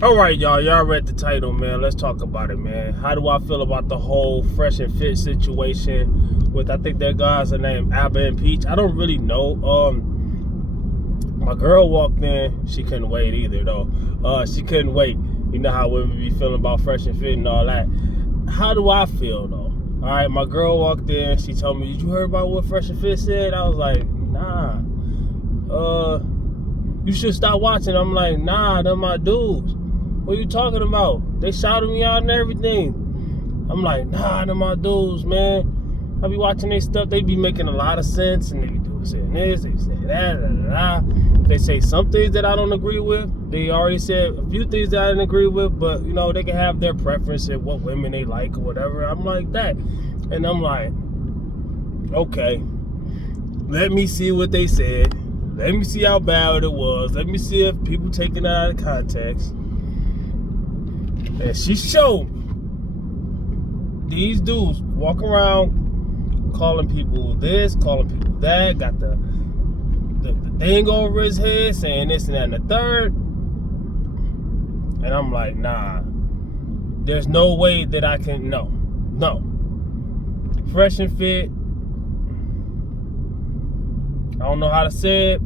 All right, y'all. Y'all read the title, man. Let's talk about it, man. How do I feel about the whole Fresh and Fit situation with, I think their guys are named Abba and Peach. I don't really know. My girl walked in. She couldn't wait either, though. She couldn't wait. You know how women be feeling about Fresh and Fit and all that. How do I feel, though? All right, my girl walked in. She told me, "Did you hear about what Fresh and Fit said?" I was like, "Nah. You should stop watching." I'm like, "Nah, they're my dudes. What are you talking about? They shouted me out and everything." I'm like, "Nah, they're my dudes, man. I be watching their stuff. They be making a lot of sense, and they be saying this, they say that, They say some things that I don't agree with. They already said a few things that I didn't agree with, but you know, they can have their preference and what women they like or whatever." I'm like that, and I'm like, okay, let me see what they said. Let me see how bad it was. Let me see if people taking it out of context. And she showed these dudes walk around calling people this, calling people that, got the thing over his head saying this and that and the third. And I'm like, nah, there's no way that I can, no. Fresh and Fit, I don't know how to say it,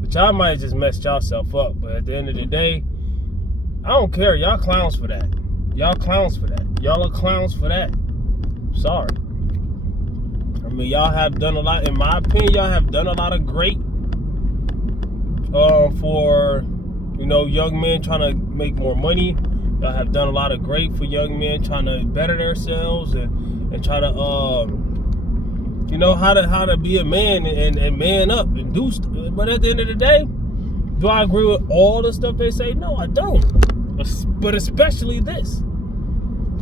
but y'all might just mess yourself up. But at the end of the day, I don't care. Y'all clowns for that. Y'all clowns for that. Y'all are clowns for that. Sorry. I mean, y'all have done a lot, in my opinion, y'all have done a lot of great for, you know, young men trying to make more money. Y'all have done a lot of great for young men trying to better themselves and try to, you know, how to be a man and man up and do stuff. But at the end of the day, do I agree with all the stuff they say? No, I don't. But especially this.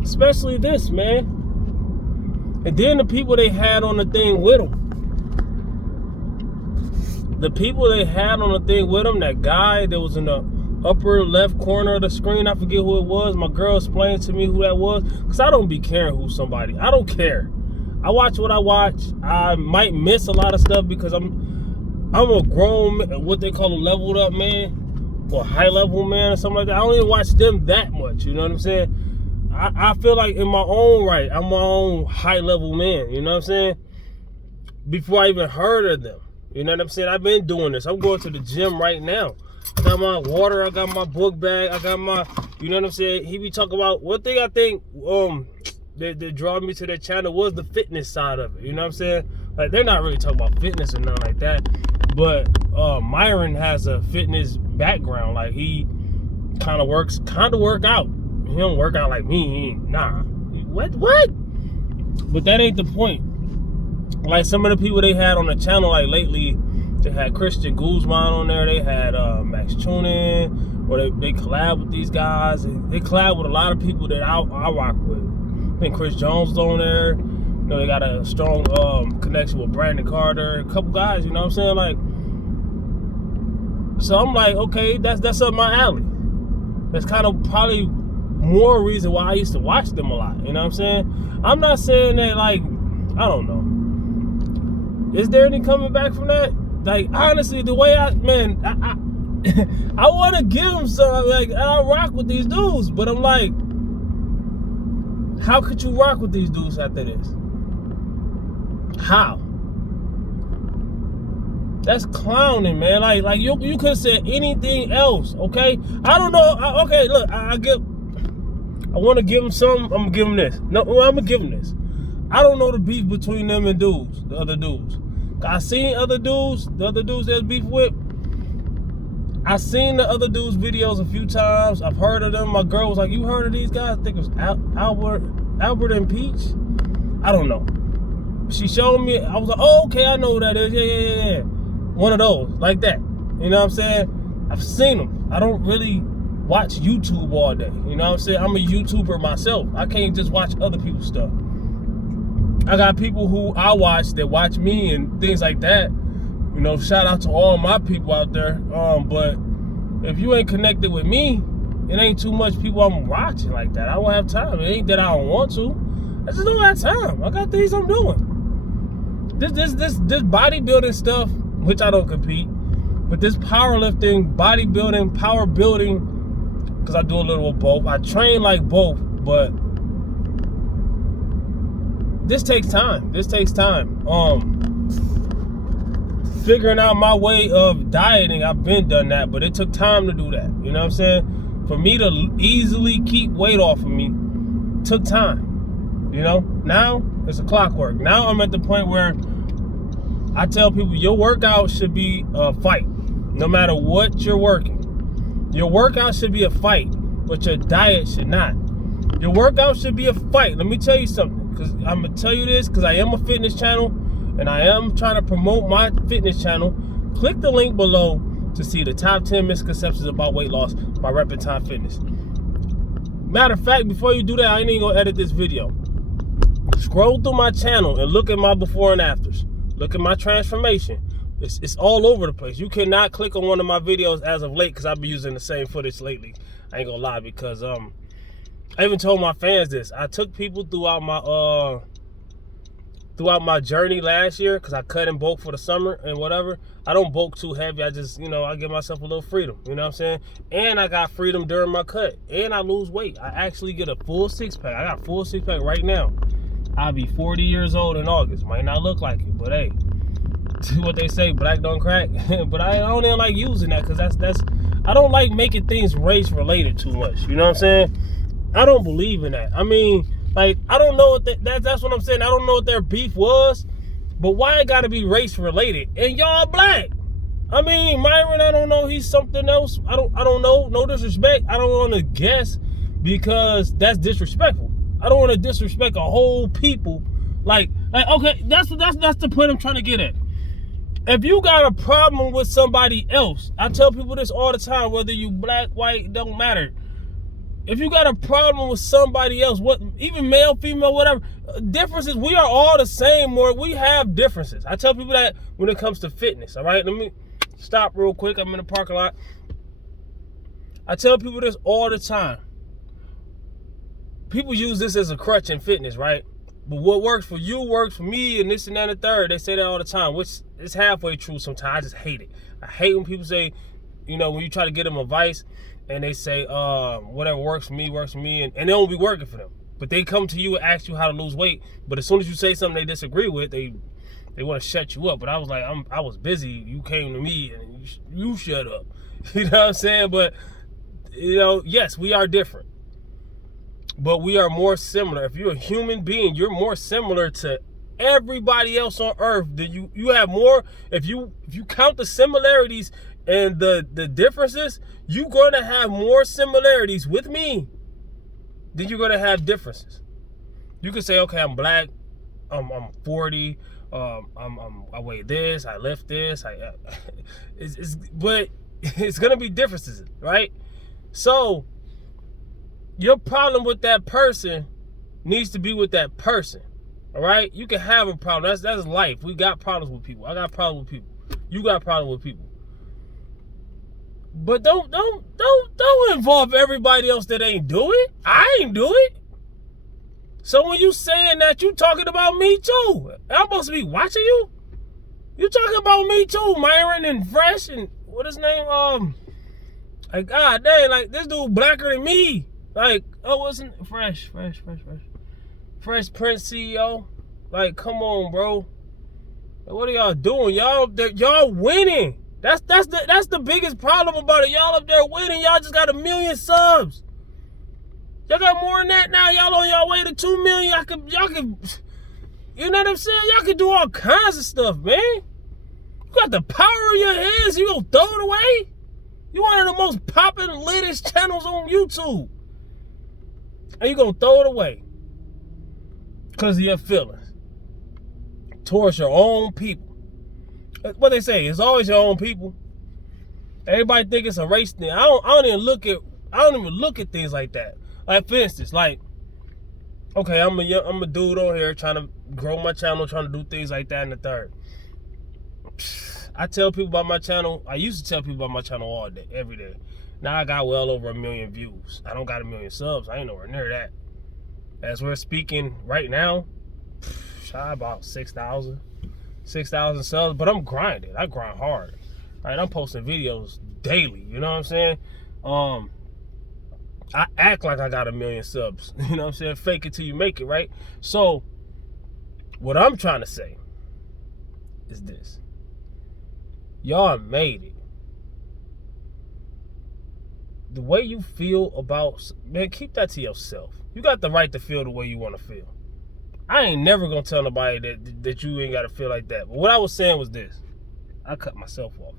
Especially this, man. And then the people they had on the thing with them. The people they had on the thing with them, that guy that was in the upper left corner of the screen, I forget who it was. My girl explained to me who that was. Because I don't be caring who somebody. I don't care. I watch what I watch. I might miss a lot of stuff because I'm a grown, what they call a leveled up man, or high level man or something like that. I don't even watch them that much, you know what I'm saying? I feel like in my own right, I'm my own high level man, you know what I'm saying? Before I even heard of them, you know what I'm saying? I've been doing this. I'm going to the gym right now. I got my water, I got my book bag, I got my, you know what I'm saying? He be talking about, one thing I think that draw me to their channel was the fitness side of it, you know what I'm saying? Like, they're not really talking about fitness or nothing like that, but Myron has a fitness background. Like, he kind of work out. He don't work out like me. Nah. What? But that ain't the point. Like, some of the people they had on the channel, like lately, they had Christian Guzman on there. They had Max Tunin, or they collab with these guys. They collab with a lot of people that I rock with. I think Chris Jones is on there. You know, they got a strong connection with Brandon Carter. A couple guys, you know what I'm saying? Like, so I'm like, okay, that's up my alley. That's kind of probably more reason why I used to watch them a lot. You know what I'm saying? I'm not saying that, like, I don't know. Is there any coming back from that? Like, honestly, the way I want to give them some, like, I rock with these dudes, but I'm like, how could you rock with these dudes after this? How? That's clowning, man. Like you could have said anything else, okay? I don't know. Okay, look, I want to give them some. I'm gonna give them this. No, I'm gonna give them this. I don't know the beef between them and dudes, the other dudes. I seen the other dudes that's beef with. I seen the other dudes' videos a few times. I've heard of them. My girl was like, "You heard of these guys?" I think it was Albert and Peach. I don't know. She showed me. I was like, "Oh, okay, I know who that is. Yeah. One of those, like that." You know what I'm saying? I've seen them. I don't really watch YouTube all day. You know what I'm saying? I'm a YouTuber myself. I can't just watch other people's stuff. I got people who I watch that watch me and things like that. You know, shout out to all my people out there. But if you ain't connected with me, it ain't too much people I'm watching like that. I won't have time. It ain't that I don't want to. I just don't have time. I got things I'm doing. This bodybuilding stuff, which I don't compete, But this powerlifting, bodybuilding, power building, because I do a little of both. I train like both, but this takes time. This takes time. Figuring out my way of dieting, I've been done that, but it took time to do that. You know what I'm saying? For me to easily keep weight off of me, took time. You know? Now, it's a clockwork. Now I'm at the point where I tell people your workout should be a fight. No matter what you're working. Your workout should be a fight, but your diet should not. Your workout should be a fight. Let me tell you something, because I'm going to tell you this because I am a fitness channel and I am trying to promote my fitness channel. Click the link below to see the top 10 misconceptions about weight loss by Reppin' Time Fitness. Matter of fact, before you do that, I ain't even going to edit this video. Scroll through my channel and look at my before and afters. Look at my transformation. It's all over the place. You cannot click on one of my videos as of late because I've been using the same footage lately. I ain't gonna lie, because I even told my fans this. I took people throughout my journey last year because I cut and bulk for the summer and whatever. I don't bulk too heavy. I just, I give myself a little freedom. You know what I'm saying? And I got freedom during my cut. And I lose weight. I actually get a full six-pack. I got a full six-pack right now. I'll be 40 years old in August. Might not look like it, but hey. What they say, black don't crack. But I don't even like using that because that's I don't like making things race related too much. You know what I'm saying? I don't believe in that. I mean, like, I don't know what that's what I'm saying. I don't know what their beef was, but why it gotta be race related? And y'all black. I mean, Myron, I don't know, he's something else. I don't know. No disrespect. I don't want to guess because that's disrespectful. I don't want to disrespect a whole people. Like okay, that's the point I'm trying to get at. If you got a problem with somebody else, I tell people this all the time, whether you black, white, don't matter. If you got a problem with somebody else, even male, female, whatever, differences, we are all the same, or we have differences. I tell people that when it comes to fitness, all right? Let me stop real quick. I'm in the parking lot. I tell people this all the time. People use this as a crutch in fitness, right? But what works for you works for me, and this and that and the third. They say that all the time, which is halfway true sometimes. I just hate it. I hate when people say, when you try to get them advice, and they say, whatever works for me, and they don't be working for them. But they come to you and ask you how to lose weight, but as soon as you say something they disagree with, they want to shut you up. But I was like, I was busy. You came to me, and you shut up. You know what I'm saying? But, yes, we are different. But we are more similar. If you're a human being, you're more similar to everybody else on earth. You have more. If you count the similarities and the differences, you're gonna have more similarities with me than you're gonna have differences. You can say, okay, I'm black, I'm 40, I weigh this, I lift this, but it's gonna be differences, right? So your problem with that person needs to be with that person. All right? You can have a problem. That's life. We got problems with people. I got problems with people. You got problems with people. But don't involve everybody else that ain't do it. I ain't do it. So when you saying that, you talking about me too. I'm supposed to be watching you? You talking about me too, Myron and Fresh and what his name? Like, God dang, like this dude blacker than me. Like, wasn't Fresh Prince CEO? Like, come on, bro. Like, what are y'all doing? Y'all winning. That's the biggest problem about it. Y'all up there winning. Y'all just got 1 million subs. Y'all got more than that now. Y'all on y'all way to 2 million. Y'all can, you know what I'm saying? Y'all can do all kinds of stuff, man. You got the power in your hands. You gonna throw it away? You one of the most popping, latest channels on YouTube. And you gonna throw it away because of your feelings towards your own people. What they say, it's always your own people. Everybody think it's a race thing. I don't even look at things like that. Like, for instance, like, okay, I'm a dude on here trying to grow my channel, trying to do things like that and the third. I tell people about my channel. I used to tell people about my channel all day, every day. Now I got well over 1 million views. I don't got 1 million subs. I ain't nowhere near that. As we're speaking right now, about 6,000 subs. But I'm grinding. I grind hard. Right, I'm posting videos daily. You know what I'm saying? I act like I got 1 million subs. You know what I'm saying? Fake it till you make it, right? So, what I'm trying to say is this. Y'all made it. The way you feel about, man, keep that to yourself. You got the right to feel the way you want to feel. I ain't never gonna tell nobody that you ain't gotta feel like that. But what I was saying was this. I cut myself off.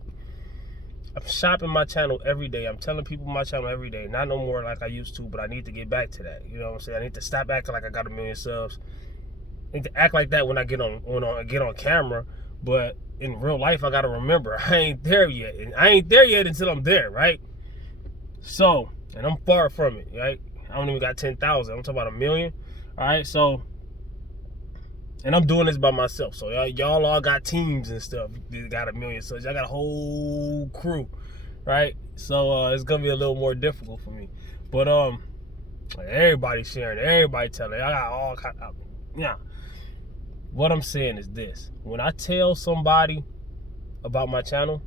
I'm shopping my channel every day. I'm telling people my channel every day. Not no more like I used to, but I need to get back to that. You know what I'm saying? I need to stop acting like I got 1 million subs. I need to act like that when I get on camera. But in real life, I gotta remember I ain't there yet. And I ain't there yet until I'm there, right? So, and I'm far from it, right? I don't even got 10,000. I'm talking about 1 million. All right, so, and I'm doing this by myself. So y'all all got teams and stuff. You got 1 million. So y'all got a whole crew, right? So it's gonna be a little more difficult for me. But everybody sharing, everybody telling. I got all kind of, yeah. What I'm saying is this: when I tell somebody about my channel,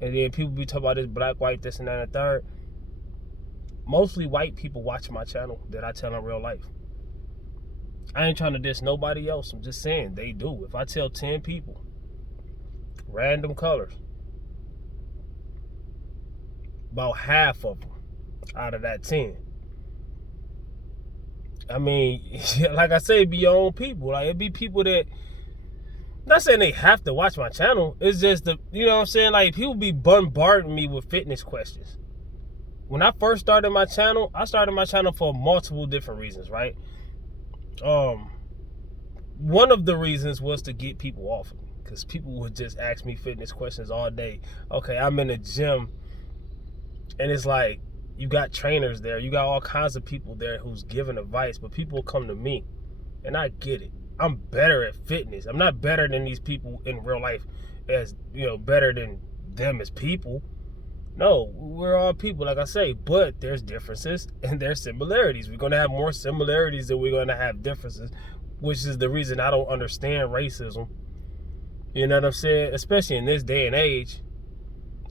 and then people be talking about this black, white, this and that and the third, mostly white people watch my channel that I tell in real life. I ain't trying to diss nobody else. I'm just saying they do. If I tell 10 people, random colors, about half of them out of that 10. I mean, like I say, it be your own people. Like, it be people that, not saying they have to watch my channel. It's just the, you know what I'm saying? Like, people be bombarding me with fitness questions. When I first started my channel, I started my channel for multiple different reasons, right? One of the reasons was to get people off of me, because people would just ask me fitness questions all day. Okay, I'm in a gym, and it's like, you got trainers there, you got all kinds of people there who's giving advice, but people come to me, and I get it. I'm better at fitness. I'm not better than these people in real life, as, you know, better than them as people. No, we're all people, like I say, but there's differences and there's similarities. We're going to have more similarities than we're going to have differences, which is the reason I don't understand racism. You know what I'm saying? Especially in this day and age,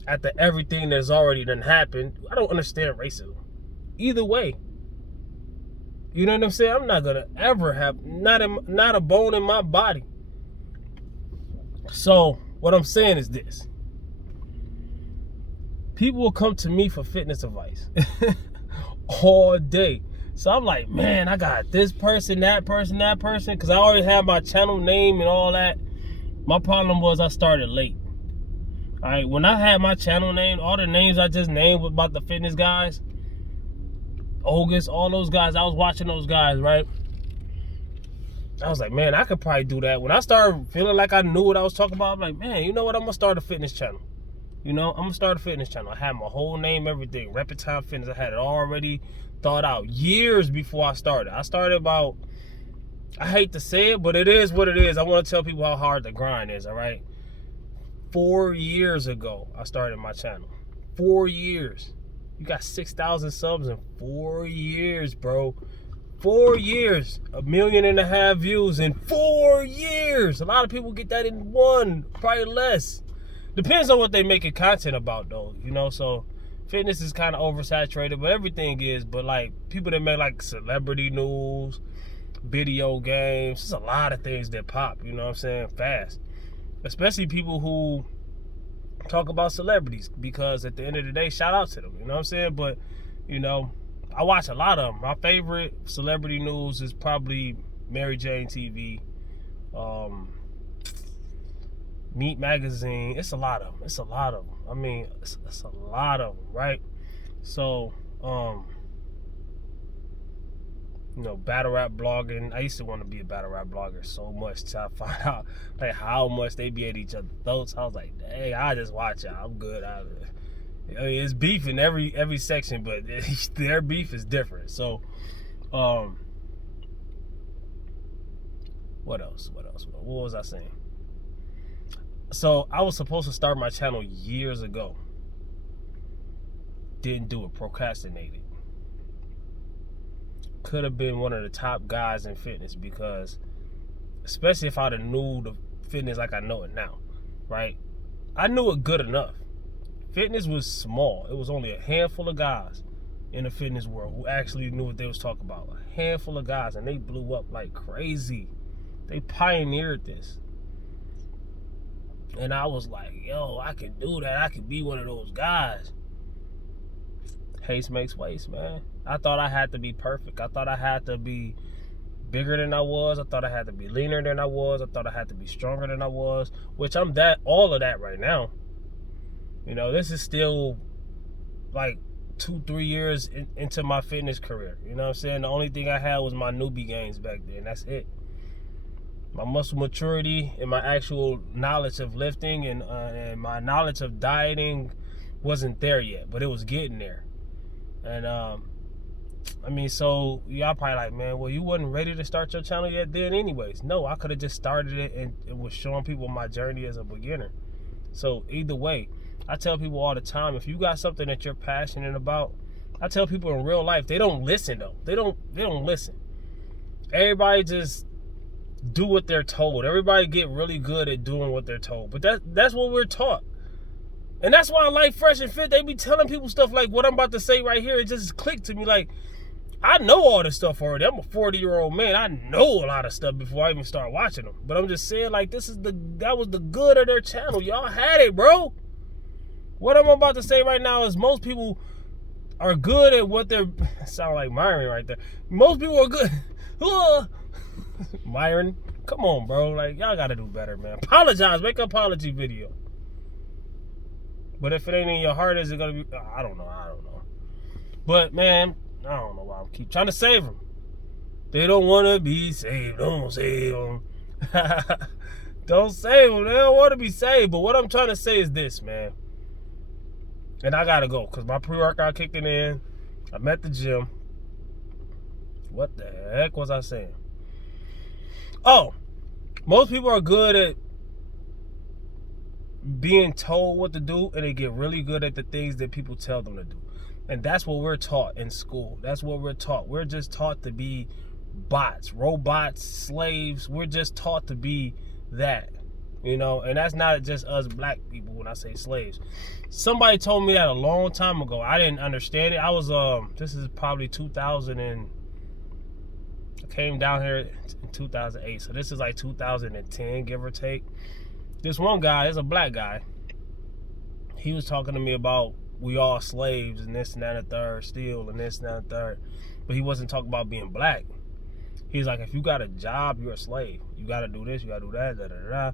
after everything that's already done happened, I don't understand racism. Either way. You know what I'm saying? I'm not going to ever have, not a bone in my body. So, what I'm saying is this. People will come to me for fitness advice all day. So I'm like, man, I got this person, that person, because I already have my channel name and all that. My problem was I started late. All right, when I had my channel name, all the names I just named about the fitness guys, August, all those guys, I was watching those guys, right? I was like, man, I could probably do that. When I started feeling like I knew what I was talking about, I'm like, man, you know what? I'm going to start a fitness channel. You know, I'm going to start a fitness channel. I had my whole name, everything. Reptile Fitness. I had it already thought out years before I started. I started about, I hate to say it, but it is what it is. I want to tell people how hard the grind is, all right? 4 years ago, I started my channel. 4 years. You got 6,000 subs in 4 years, bro. 4 years. 1.5 million views in 4 years. A lot of people get that in one, probably less. Depends on what they making content about, though, you know. So fitness is kind of oversaturated, but everything is. But like people that make like celebrity news, video games, there's a lot of things that pop, you know what I'm saying, fast. Especially people who talk about celebrities, because at the end of the day, shout out to them, you know what I'm saying. But you know, I watch a lot of them. My favorite celebrity news is probably Mary Jane TV, Meat Magazine. It's a lot of them. I mean, it's a lot of them, right? So, you know, battle rap blogging. I used to want to be a battle rap blogger so much till I find out like how much they be at each other's throats. I was like, dang, I just watch y'all. I'm good out of it. I mean, it's beef in every section, but their beef is different. So, what else? What was I saying? So I was supposed to start my channel years ago. Didn't do it, procrastinated. Could have been one of the top guys in fitness, because especially if I'd have knew the fitness like I know it now, right? I knew it good enough. Fitness was small. It was only a handful of guys in the fitness world who actually knew what they was talking about. A handful of guys, and they blew up like crazy. They pioneered this. And I was like, yo, I can do that. I can be one of those guys. Haste makes waste, man. I thought I had to be perfect. I thought I had to be bigger than I was. I thought I had to be leaner than I was. I thought I had to be stronger than I was, which I'm all of that right now. You know, this is still like 2-3 years into my fitness career. You know what I'm saying? The only thing I had was my newbie gains back then. That's it. My muscle maturity and my actual knowledge of lifting and my knowledge of dieting wasn't there yet, but it was getting there. And I mean, so y'all probably like, man, well, you wasn't ready to start your channel yet then anyways. No, I could have just started it and it was showing people my journey as a beginner. So either way, I tell people all the time, if you got something that you're passionate about, I tell people in real life, they don't listen though. They don't listen. Everybody just do what they're told. Everybody get really good at doing what they're told. But that's what we're taught. And that's why I like Fresh and Fit. They be telling people stuff like what I'm about to say right here. It just clicked to me like, I know all this stuff already. I'm a 40-year-old man. I know a lot of stuff before I even start watching them. But I'm just saying, like, that was the good of their channel. Y'all had it, bro. What I'm about to say right now is most people are good at what they're... Sound like Myron right there. Most people are good... Myron, come on, bro. Like, y'all got to do better, man. Apologize. Make an apology video. But if it ain't in your heart, is it going to be... I don't know. But, man... I don't know why I keep trying to save them. They don't want to be saved. Don't save them. Don't save them. They don't want to be saved. But what I'm trying to say is this, man. And I got to go because my pre-workout kicking in. I'm at the gym. What the heck was I saying? Oh, most people are good at being told what to do, and they get really good at the things that people tell them to do. And that's what we're taught in school. That's what we're taught. We're just taught to be bots, robots, slaves. We're just taught to be that, you know. And that's not just us black people when I say slaves. Somebody told me that a long time ago. I didn't understand it. I was, this is probably 2000 and, I came down here in 2008. So this is like 2010, give or take. This one guy is a black guy. He was talking to me about we all slaves and this and that and the third still and this and that and the third. But he wasn't talking about being black. He's like, if you got a job, you're a slave. You got to do this, you got to do that, da-da-da-da.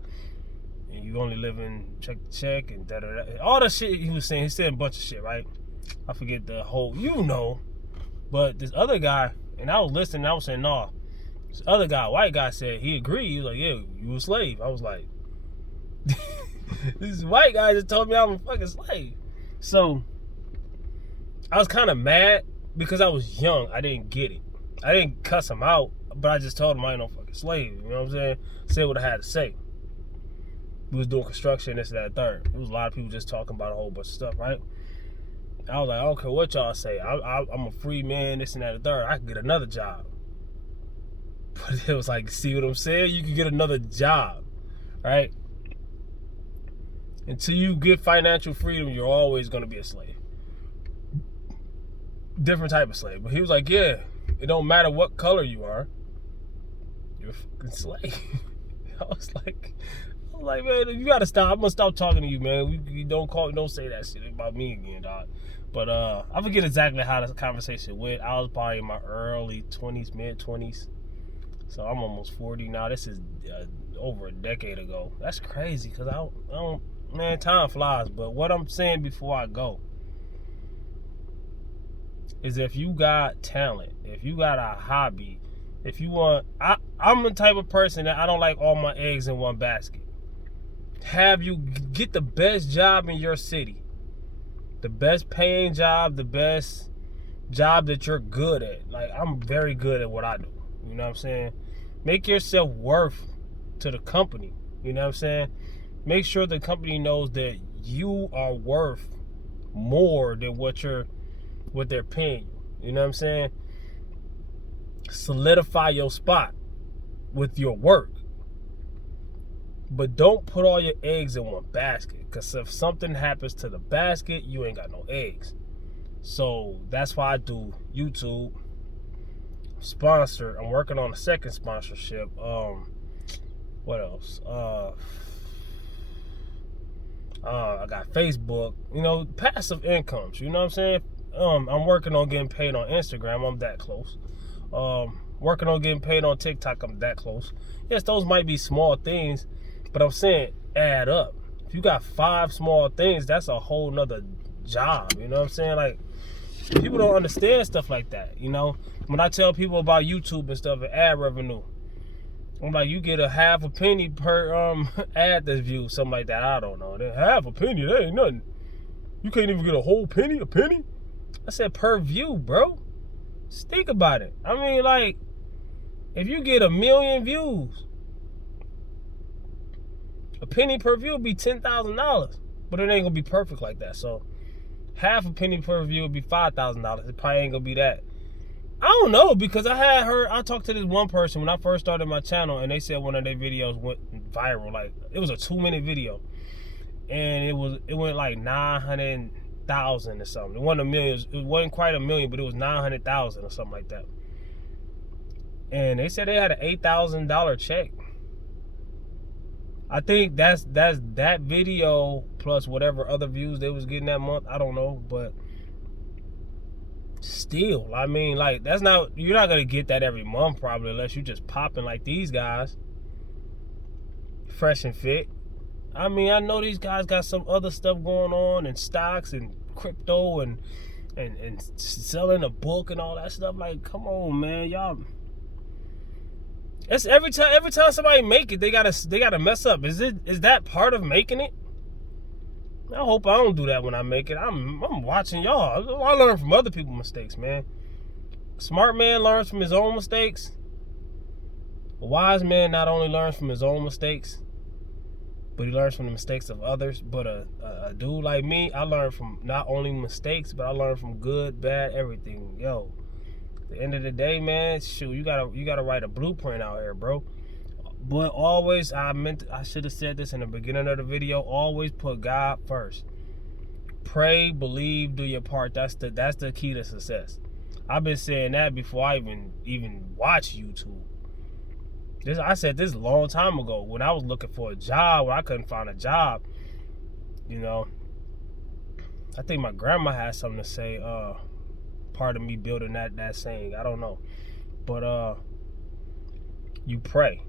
And you only live in check to check and da-da-da. All the shit he was saying, he said a bunch of shit, right? I forget the whole, you know. But this other guy, and I was listening, I was saying, nah. This other guy, white guy said, he agreed. He was like, yeah, you a slave. I was like, this white guy just told me I'm a fucking slave. So, I was kind of mad because I was young. I didn't get it. I didn't cuss him out, but I just told him I ain't no fucking slave. You know what I'm saying? Say what I had to say. We was doing construction, this and that, third. There was a lot of people just talking about a whole bunch of stuff, right? I was like, I don't care what y'all say. I'm a free man, this and that, and third. I could get another job. But it was like, see what I'm saying? You could get another job, right? Until you get financial freedom, you're always going to be a slave. Different type of slave. But he was like, yeah, it don't matter what color you are. You're a fucking slave. I was like, man, you got to stop. I'm going to stop talking to you, man. You don't say that shit about me again, dog. But I forget exactly how the conversation went. I was probably in my early 20s, mid-20s. So I'm almost 40 now. This is over a decade ago. That's crazy because I don't, man, time flies. But what I'm saying before I go is if you got talent, if you got a hobby, if you want, I'm the type of person that I don't like all my eggs in one basket. Have you get the best job in your city, the best paying job, the best job that you're good at. Like, I'm very good at what I do. You know what I'm saying? Make yourself worth to the company. You know what I'm saying? Make sure the company knows that you are worth more than what they're paying you. You know what I'm saying? Solidify your spot with your work. But don't put all your eggs in one basket, because if something happens to the basket, you ain't got no eggs. So that's why I do YouTube. Sponsor. I'm working on a second sponsorship. What else? I got Facebook. Passive incomes. You know what I'm saying? I'm working on getting paid on Instagram. I'm that close. Working on getting paid on TikTok. I'm that close. Yes, those might be small things, but I'm saying add up. If you got 5 small things, that's a whole nother job. You know what I'm saying? Like, people don't understand stuff like that. When I tell people about YouTube and stuff and ad revenue, I'm like, you get a half a penny per ad that's viewed, something like that. I don't know. Half a penny, that ain't nothing. You can't even get a whole penny, a penny? I said per view, bro. Just think about it. I mean, like, if you get 1 million views, a penny per view would be $10,000. But it ain't gonna be perfect like that. So half a penny per view would be $5,000. It probably ain't gonna be that. I don't know, because I talked to this one person when I first started my channel, and they said one of their videos went viral. Like, it was a 2-minute video, and it went like 900,000 or something. It wasn't a million. It wasn't quite 1 million, but it was 900,000 or something like that. And they said they had an $8,000 check. I think that's that video plus whatever other views they was getting that month. I don't know, but still, I mean, like, you're not gonna get that every month probably, unless you just popping like these guys, fresh and fit. I mean, I know these guys got some other stuff going on, and stocks and crypto and selling a book and all that stuff. Like, come on, man, y'all. It's every time somebody make it, they gotta mess up. Is that part of making it? I hope I don't do that when I make it. I'm watching y'all. I learn from other people's mistakes, man. A smart man learns from his own mistakes. A wise man not only learns from his own mistakes, but he learns from the mistakes of others. But a dude like me, I learn from not only mistakes, but I learn from good, bad, everything. Yo, at the end of the day, man, shoot, you gotta write a blueprint out here, bro. But always, I should have said this in the beginning of the video, always put God first. Pray, believe, do your part. That's the key to success. I've been saying that before I even watch YouTube. I said this a long time ago when I was looking for a job, when I couldn't find a job. I think my grandma had something to say, part of me building that saying. I don't know. But you pray.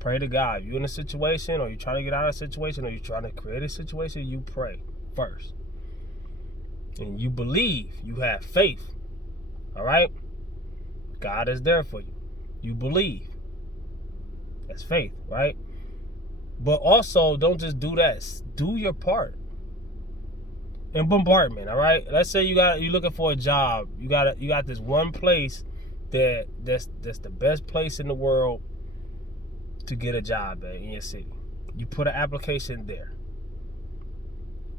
Pray to God. If you're in a situation, or you're trying to get out of a situation, or you're trying to create a situation, you pray first. And you believe. You have faith. All right? God is there for you. You believe. That's faith, right? But also, don't just do that. Do your part. In bombardment, all right? Let's say you're looking for a job. You got this one place that's the best place in the world to get a job at in your city. You put an application there.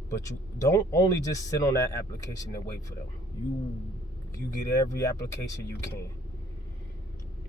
But you don't only just sit on that application and wait for them. You get every application you can.